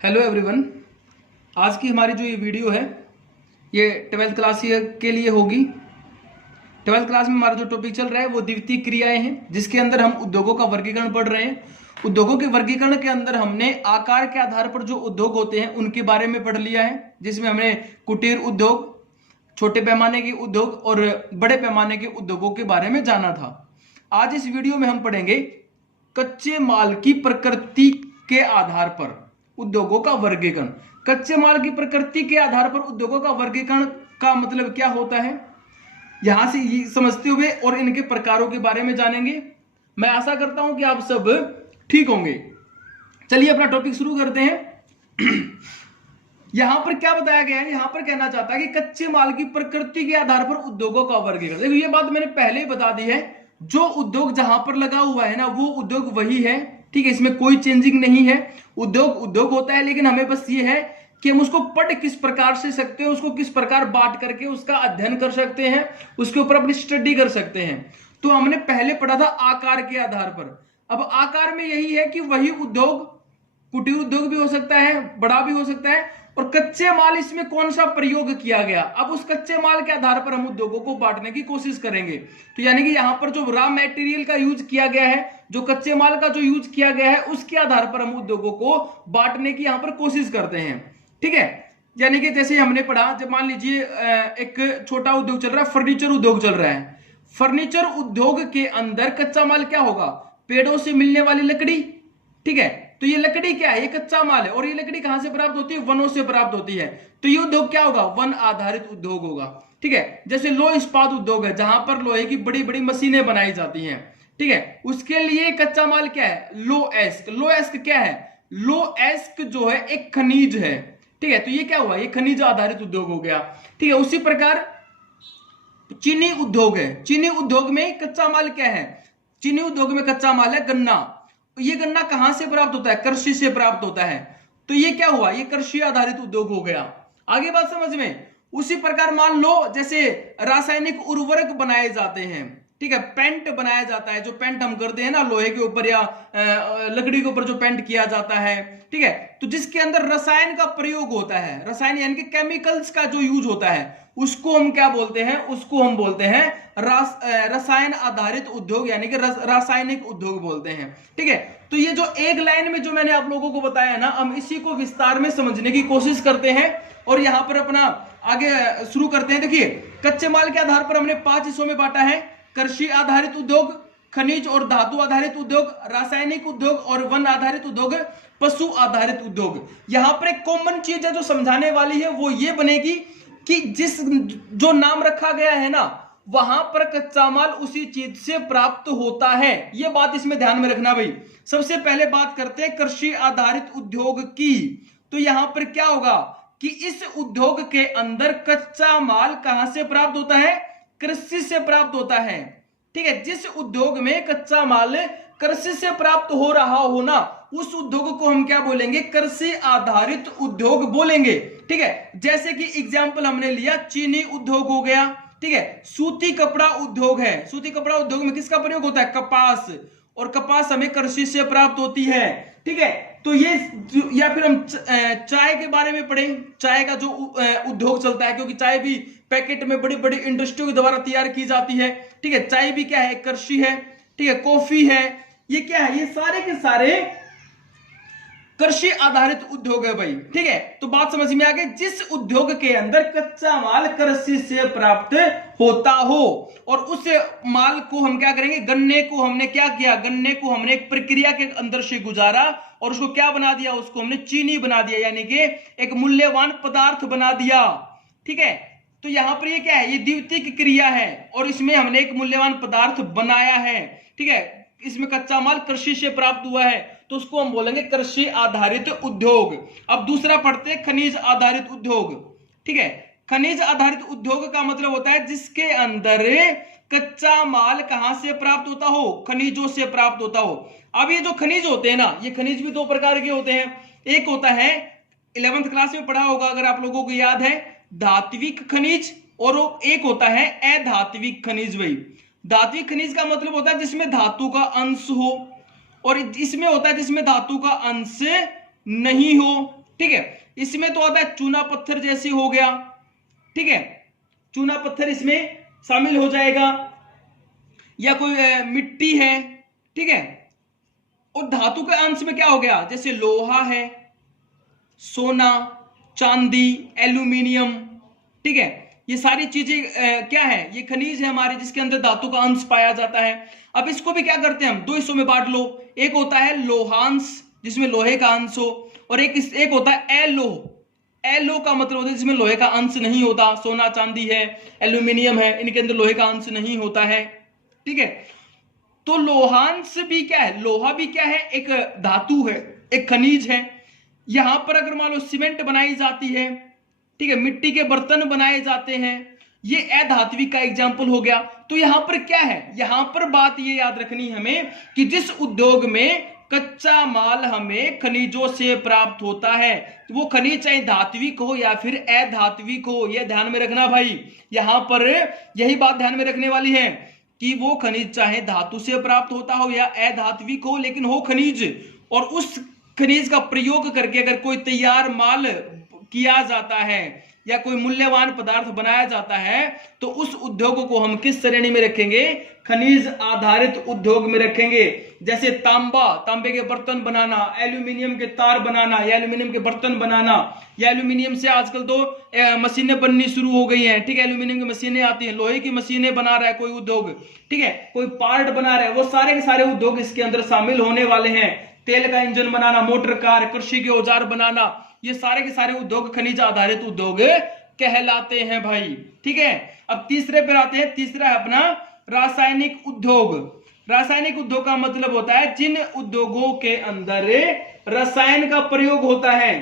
Hello everyone. आज की हमारी जो ये वीडियो है ये 12th क्लास के लिए होगी। 12th क्लास में हमारा जो टॉपिक चल रहा है वो द्वितीयक क्रियाएं हैं, जिसके अंदर हम उद्योगों का वर्गीकरण पढ़ रहे हैं। उद्योगों के वर्गीकरण के अंदर हमने आकार के आधार पर जो उद्योग होते हैं उनके बारे में पढ़ लिया है, जिसमें हमने कुटीर उद्योग, छोटे पैमाने के उद्योग और बड़े पैमाने के उद्योगों के बारे में जाना था। आज इस वीडियो में हम पढ़ेंगे कच्चे माल की प्रकृति के आधार पर उद्योगों का वर्गीकरण। कच्चे माल की प्रकृति के आधार पर उद्योगों का वर्गीकरण का मतलब क्या होता है, यहां से ये समझते हुए और इनके प्रकारों के बारे में जानेंगे। मैं आशा करता हूं कि आप सब ठीक होंगे। चलिए अपना टॉपिक शुरू करते हैं। यहां पर क्या बताया गया है, यहां पर कहना चाहता है कि कच्चे माल की प्रकृति के आधार पर उद्योगों का वर्गीकरण। देखो ये बात मैंने पहले ही बता दी है, जो उद्योग जहां पर लगा हुआ है ना वो उद्योग वही है, ठीक है, इसमें कोई चेंजिंग नहीं है। उद्योग उद्योग होता है, लेकिन हमें बस ये है कि हम उसको पढ़ किस प्रकार से सकते हैं, उसको किस प्रकार बांट करके उसका अध्ययन कर सकते हैं, उसके ऊपर अपनी स्टडी कर सकते हैं। तो हमने पहले पढ़ा था आकार के आधार पर। अब आकार में यही है कि वही उद्योग कुटीर उद्योग भी हो सकता है, बड़ा भी हो सकता है, और कच्चे माल इसमें कौन सा प्रयोग किया गया, अब उस कच्चे माल के आधार पर हम उद्योगों को बांटने की कोशिश करेंगे। तो यानी कि यहां पर जो रॉ मटेरियल का यूज किया गया है, जो कच्चे माल का जो यूज किया गया है, उसके आधार पर हम उद्योगों को बांटने की यहां पर कोशिश करते हैं, ठीक है। यानी कि जैसे हमने पढ़ा, जब मान लीजिए एक छोटा उद्योग चल रहा है, फर्नीचर उद्योग चल रहा है। फर्नीचर उद्योग के अंदर कच्चा माल क्या होगा, पेड़ों से मिलने वाली लकड़ी, ठीक है। तो ये लकड़ी क्या है, ये कच्चा माल है, और ये लकड़ी कहां से प्राप्त होती है, वनों से प्राप्त होती है। तो ये उद्योग क्या होगा, वन आधारित उद्योग होगा, ठीक है। जैसे लोह इस्पात उद्योग है, जहां पर लोहे की बड़ी बड़ी मशीनें बनाई जाती हैं, ठीक है, उसके लिए कच्चा माल क्या है, लोएस्क। लोएस्क क्या है, लोएस्क जो है एक खनिज है, ठीक है। तो ये क्या हुआ, ये खनिज आधारित उद्योग हो गया, ठीक है। उसी प्रकार चीनी उद्योग है, चीनी उद्योग में कच्चा माल क्या है, चीनी उद्योग में कच्चा माल है गन्ना। ये गन्ना कहां से प्राप्त होता है, कृषि से प्राप्त होता है। तो ये क्या हुआ, ये कृषि आधारित उद्योग हो गया। आगे बात समझ में। उसी प्रकार मान लो जैसे रासायनिक उर्वरक बनाए जाते हैं, ठीक है, पेंट बनाया जाता है, जो पेंट हम करते हैं ना लोहे के ऊपर या लकड़ी के ऊपर जो पेंट किया जाता है, ठीक है। तो जिसके अंदर रसायन का प्रयोग होता है, रसायन यानी कि केमिकल्स का जो यूज होता है, उसको हम क्या बोलते हैं, उसको हम बोलते हैं रसायन आधारित उद्योग, यानी कि रासायनिक उद्योग बोलते हैं, ठीक है। तो ये जो एक लाइन में जो मैंने आप लोगों को बताया ना, हम इसी को विस्तार में समझने की कोशिश करते हैं और यहां पर अपना आगे शुरू करते हैं। देखिए कच्चे माल के आधार पर हमने 5 हिस्सों में बांटा है, कृषि आधारित उद्योग, खनिज और धातु आधारित उद्योग, रासायनिक उद्योग और वन आधारित उद्योग, पशु आधारित उद्योग। यहां पर एक कॉमन चीज है जो समझाने वाली है, वो ये बनेगी कि जिस जो नाम रखा गया है ना, वहां पर कच्चा माल उसी चीज से प्राप्त होता है। यह बात इसमें ध्यान में रखना भाई। सबसे पहले बात करते हैं कृषि आधारित उद्योग की। तो यहां पर क्या होगा कि इस उद्योग के अंदर कच्चा माल कहां से प्राप्त होता है, कृषि से प्राप्त होता है, ठीक है। जिस उद्योग में कच्चा माल कृषि से प्राप्त हो रहा हो ना, उस उद्योग को हम क्या बोलेंगे, कृषि आधारित उद्योग बोलेंगे, ठीक है। जैसे कि एग्जांपल हमने लिया चीनी उद्योग हो गया, ठीक है। सूती कपड़ा उद्योग है, सूती कपड़ा उद्योग में किसका प्रयोग होता है, कपास, और कपास हमें कृषि से प्राप्त होती है, ठीक है। तो ये, या फिर हम चाय के बारे में पढ़ें, चाय का जो उद्योग चलता है, क्योंकि चाय भी पैकेट में बड़ी बड़ी इंडस्ट्री के द्वारा तैयार की जाती है, ठीक है। चाय भी क्या है, कृषि है, ठीक है। कॉफी है, ये क्या है, ये सारे के सारे कृषि आधारित उद्योग है भाई, ठीक है। तो बात समझ में आ गई, जिस उद्योग के अंदर कच्चा माल कृषि से प्राप्त होता हो, और उस माल को हम क्या करेंगे, गन्ने को हमने क्या किया, गन्ने को हमने एक प्रक्रिया के अंदर से गुजारा और उसको क्या बना दिया, उसको हमने चीनी बना दिया, यानी कि एक मूल्यवान पदार्थ बना दिया, ठीक है। तो यहां पर ये क्या है, ये द्वितीयक क्रिया है और इसमें हमने एक मूल्यवान पदार्थ बनाया है, ठीक है। इसमें कच्चा माल कृषि से प्राप्त हुआ है, तो उसको हम बोलेंगे कृषि आधारित उद्योग। अब दूसरा पढ़ते हैं खनिज आधारित उद्योग, ठीक है। खनिज आधारित उद्योग का मतलब होता है जिसके अंदर कच्चा माल कहां से प्राप्त होता हो, खनिजों से प्राप्त होता हो। अब ये जो खनिज होते हैं ना, ये खनिज भी दो प्रकार के होते हैं। एक होता है 11th क्लास में पढ़ा होगा अगर आप लोगों को याद है, धात्विक खनिज, और एक होता है अधात्विक खनिज। भाई धात्विक खनिज का मतलब होता है जिसमें धातु का अंश हो, और इसमें होता है जिसमें धातु का अंश नहीं हो, ठीक है। इसमें तो आता है चूना पत्थर जैसी हो गया, ठीक है, चूना पत्थर इसमें शामिल हो जाएगा, या कोई मिट्टी है, ठीक है। और धातु के अंश में क्या हो गया, जैसे लोहा है, सोना, चांदी, एल्यूमिनियम, ठीक है। ये सारी चीजें क्या है, ये खनिज है हमारे जिसके अंदर धातु का अंश पाया जाता है। अब इसको भी क्या करते हैं हम, दो हिस्सों में बांट लो। एक होता है लोहांश जिसमें लोहे का अंश हो, और एक होता है अलोह। अलोह का मतलब होता है जिसमें लोहे का अंश नहीं होता। सोना चांदी है, एल्यूमिनियम है, इनके अंदर लोहे का अंश नहीं होता है, ठीक है। तो लोहांश भी क्या है, लोहा भी क्या है, एक धातु है, एक खनिज है। यहां पर अगर मान लो सीमेंट बनाई जाती है, ठीक है, मिट्टी के बर्तन बनाए जाते हैं, ये अधात्विक का एग्जाम्पल हो गया। तो यहां पर क्या है, यहां पर बात ये याद रखनी हमें कि जिस उद्योग में कच्चा माल हमें खनिजों से प्राप्त होता है, तो वो खनिज चाहे धात्विक हो या फिर अधात्विक हो, यह ध्यान में रखना भाई। यहां पर यही बात ध्यान में रखने वाली है कि वो खनिज चाहे धातु से प्राप्त होता हो या अधात्विक हो, लेकिन हो खनिज, और उस खनिज का प्रयोग करके अगर कोई तैयार माल किया जाता है या कोई मूल्यवान पदार्थ बनाया जाता है, तो उस उद्योग को हम किस श्रेणी में रखेंगे, खनिज आधारित उद्योग में रखेंगे। जैसे तांबे के बर्तन बनाना, एल्यूमिनियम के तार बनाना, या एल्यूमिनियम के बर्तन बनाना, या एल्यूमिनियम से आजकल तो मशीनें बननी शुरू हो गई हैं, ठीक है, एल्यूमिनियम की मशीनें आती हैं, लोहे की मशीनें बना रहा है कोई उद्योग, ठीक है, कोई पार्ट बना रहा है, वो सारे के सारे उद्योग इसके अंदर शामिल होने वाले हैं। तेल का इंजन बनाना, मोटर कार, कृषि के औजार बनाना, ये सारे के सारे उद्योग खनिज आधारित उद्योग कहलाते हैं भाई, ठीक है। अब तीसरे पर आते हैं, तीसरा है अपना रासायनिक उद्योग। रासायनिक उद्योग का मतलब होता है जिन उद्योगों के अंदर रसायन का प्रयोग होता है,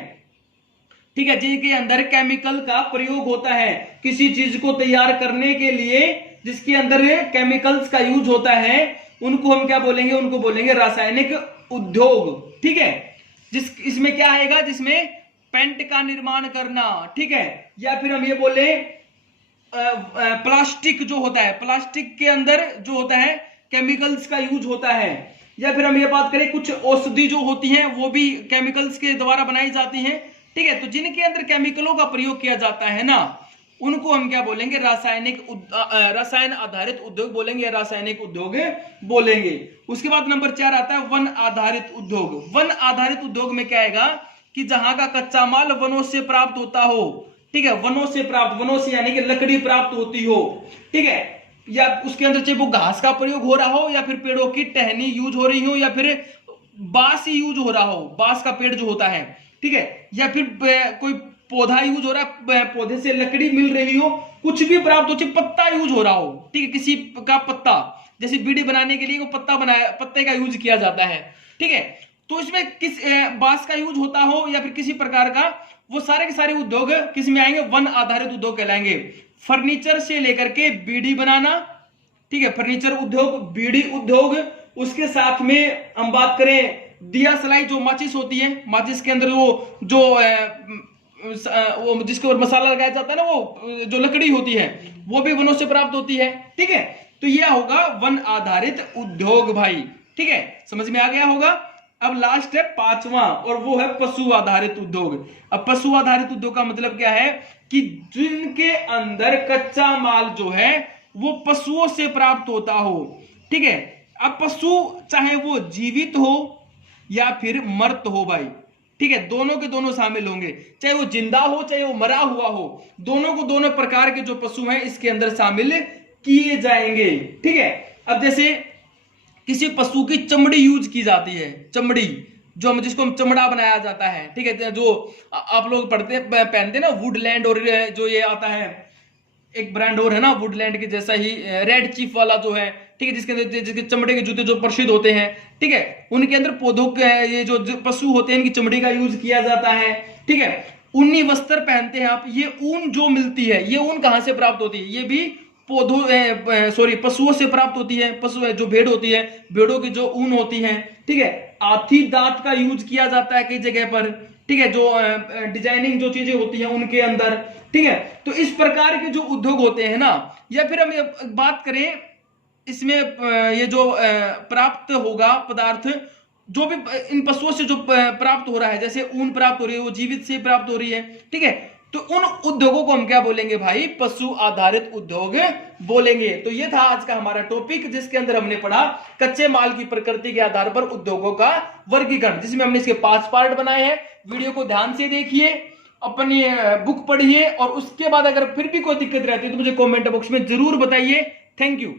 ठीक है, जिनके अंदर केमिकल का प्रयोग होता है, किसी चीज को तैयार करने के लिए जिसके अंदर केमिकल्स का यूज होता है, उनको हम क्या बोलेंगे, उनको बोलेंगे रासायनिक उद्योग, ठीक है। इसमें क्या आएगा, जिसमें पेंट का निर्माण करना, ठीक है, या फिर हम ये बोले प्लास्टिक जो होता है, प्लास्टिक के अंदर जो होता है केमिकल्स का यूज होता है, या फिर हम ये बात करें कुछ औषधि जो होती हैं वो भी केमिकल्स के द्वारा बनाई जाती हैं, ठीक है। तो जिनके अंदर केमिकलों का प्रयोग किया जाता है ना, उनको हम क्या बोलेंगे, रसायन आधारित उद्योग बोलेंगे या रासायनिक उद्योग बोलेंगे। उसके बाद नंबर 4 आता है वन आधारित उद्योग। वन आधारित उद्योग में क्या आएगा कि जहां का कच्चा माल वनों से प्राप्त होता हो, ठीक है, वनों से प्राप्त, वनों से यानी कि लकड़ी प्राप्त होती हो, ठीक है, या उसके अंदर चाहे वो घास का प्रयोग हो रहा हो, या फिर पेड़ों की टहनी यूज हो रही हो, या फिर बांस ही यूज हो रहा हो, बांस का पेड़ जो होता है, ठीक है, या फिर कोई पौधा यूज हो रहा है, पौधे से लकड़ी मिल रही हो, कुछ भी प्राप्त हो, चाहे पत्ता यूज हो रहा हो, ठीक है, किसी का पत्ता, जैसे बीड़ी बनाने के लिए वो पत्ते का यूज किया जाता है, ठीक है। तो इसमें किस बांस का यूज होता हो या फिर किसी प्रकार का, वो सारे के सारे उद्योग किस में आएंगे, वन आधारित उद्योग कहलाएंगे। फर्नीचर से लेकर के बीड़ी बनाना, ठीक है, फर्नीचर उद्योग, बीड़ी उद्योग, उसके साथ में हम बात करें दिया सलाई, जो माचिस होती है, माचिस के अंदर वो जिसके ऊपर मसाला लगाया जाता है ना, वो जो लकड़ी होती है वो भी वनों से प्राप्त होती है, ठीक है। तो यह होगा वन आधारित उद्योग भाई, ठीक है, समझ में आ गया होगा। अब लास्ट है 5वां, और वो है पशु आधारित उद्योग। अब पशु आधारित उद्योग का मतलब क्या है कि जिनके अंदर कच्चा माल जो है वो पशुओं से प्राप्त होता हो, ठीक है। अब पशु चाहे वो जीवित हो या फिर मृत हो भाई, ठीक है, दोनों के दोनों शामिल होंगे, चाहे वो जिंदा हो चाहे वो मरा हुआ हो, दोनों को दोनों प्रकार के जो पशु हैं इसके अंदर शामिल किए जाएंगे, ठीक है। अब जैसे किसी पशु की चमड़ी यूज की जाती है, चमड़ी जो हम जिसको चमड़ा बनाया जाता है, ठीक है, जो आप लोग पहनते ना वुडलैंड, और जो ये आता है एक ब्रांड और है ना वुडलैंड के जैसा ही, रेड चीफ वाला जो है, ठीक है, जिसके चमड़े के जूते जो प्रसिद्ध होते हैं, ठीक है, उनके अंदर पौधों के ये जो पशु होते हैं इनकी चमड़ी का यूज किया जाता है, ठीक है। ऊनी वस्त्र पहनते हैं आप, ये ऊन जो मिलती है, ये ऊन कहां से प्राप्त होती है, ये भी पशुओं से प्राप्त होती है। पशु जो भेड़ होती है, भेड़ों की जो ऊन होती है, ठीक है। हाथी दांत का यूज किया जाता है कई जगह पर, ठीक है, जो डिजाइनिंग जो चीजें होती हैं उनके अंदर, ठीक है। तो इस प्रकार के जो उद्योग होते हैं ना, या फिर हम बात करें इसमें ये जो प्राप्त होगा पदार्थ जो भी इन पशुओं से जो प्राप्त हो रहा है, जैसे ऊन प्राप्त हो रही है वो जीवित से प्राप्त हो रही है, ठीक है, तो उन उद्योगों को हम क्या बोलेंगे भाई, पशु आधारित उद्योग बोलेंगे। तो ये था आज का हमारा टॉपिक, जिसके अंदर हमने पढ़ा कच्चे माल की प्रकृति के आधार पर उद्योगों का वर्गीकरण, जिसमें हमने इसके 5 पार्ट बनाए हैं। वीडियो को ध्यान से देखिए, अपनी बुक पढ़िए, और उसके बाद अगर फिर भी कोई दिक्कत रहती है तो मुझे कमेंट बॉक्स में जरूर बताइए। Thank you.